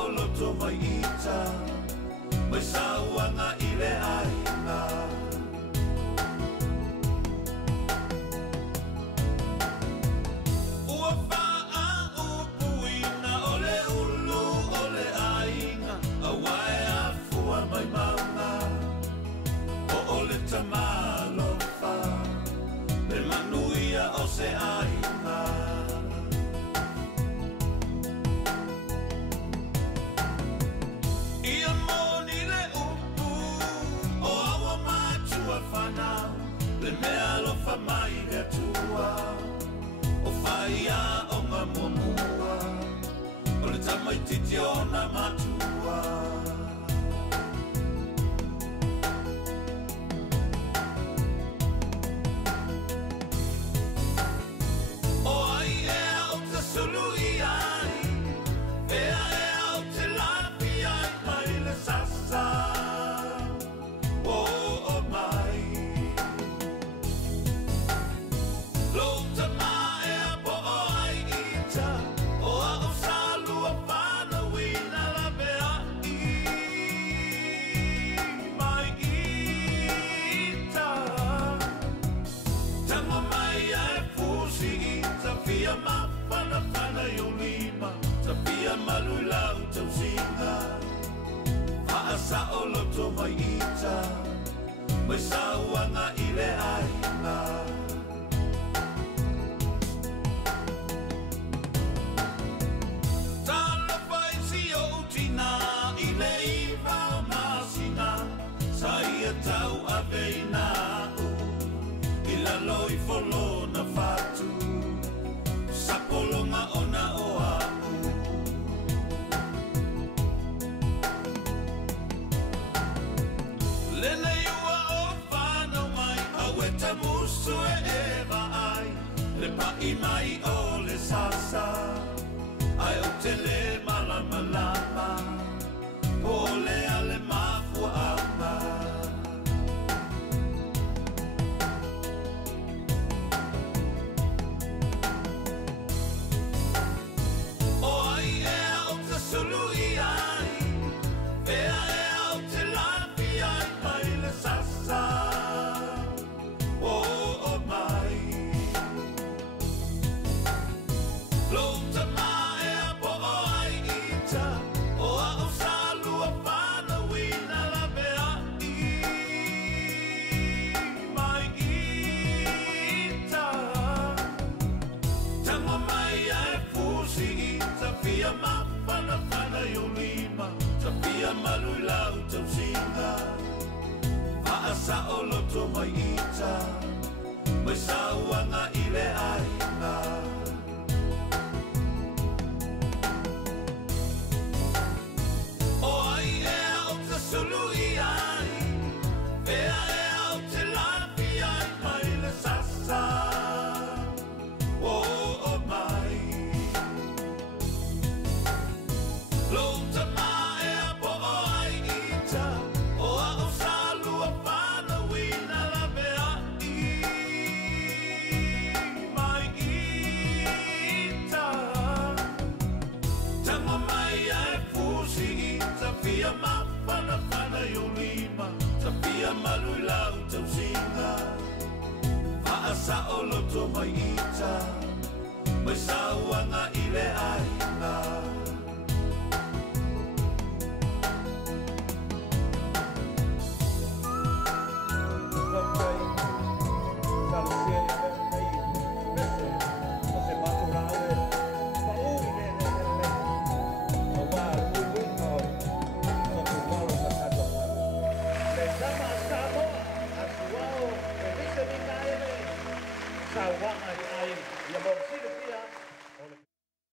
o loto mai ita mai sauanga i le ainga. Ua faa upuina o le ulu o le ainga a wae a fua mai maunga o le tamalofa le manuia o se ainga. Ia moni le upu o awa matua whanau le mea lofa mai le tua o whaia o ngā muamua o le tamaititi o na matua. O ai ea o te sulu i ai ea ea o te lapi ai mai le sasa o mai Lota ma ea po o ai ita o a o salu a whana wina la mea i mai ita tama mai ai fusi ita fia ma whana whana i o lima ta fia malui lau tau singa haasa o loto mai ita mai sauanga i le ainga. Tala whai si o utina i le iwa o masina sa ia tau a veina i la loi folo na fatu sa polonga o na oa lena iwa o whanau mai awe ta musu e ewa ai le pai mai o le sasa ai o te le malama lama po le ale mafua ama. O ai ea o te sulu i ai ea ea o te lapi ai mai le sasa o mai Lota ma ea po o ai ita o a o salu a whana wina la mea i mai ita tama mai ai fusi ita fia ma whana whana i o lima ta fia malui lau tau singa haasa o loto mai ita mai sauanga i le ainga. O ai ea o te sulu i ai ea ea o te lapi ai mai le sasa o mai Lota ma ea po o ai ita o a o salu a whana wina la mea i mai ita tama mai ai fusi ita fia ma whana whana i o lima ta fia malui lau tau singa haasa o loto mai ita mai sauanga i le ainga. Sauwanga i ai, ia mo sila pia.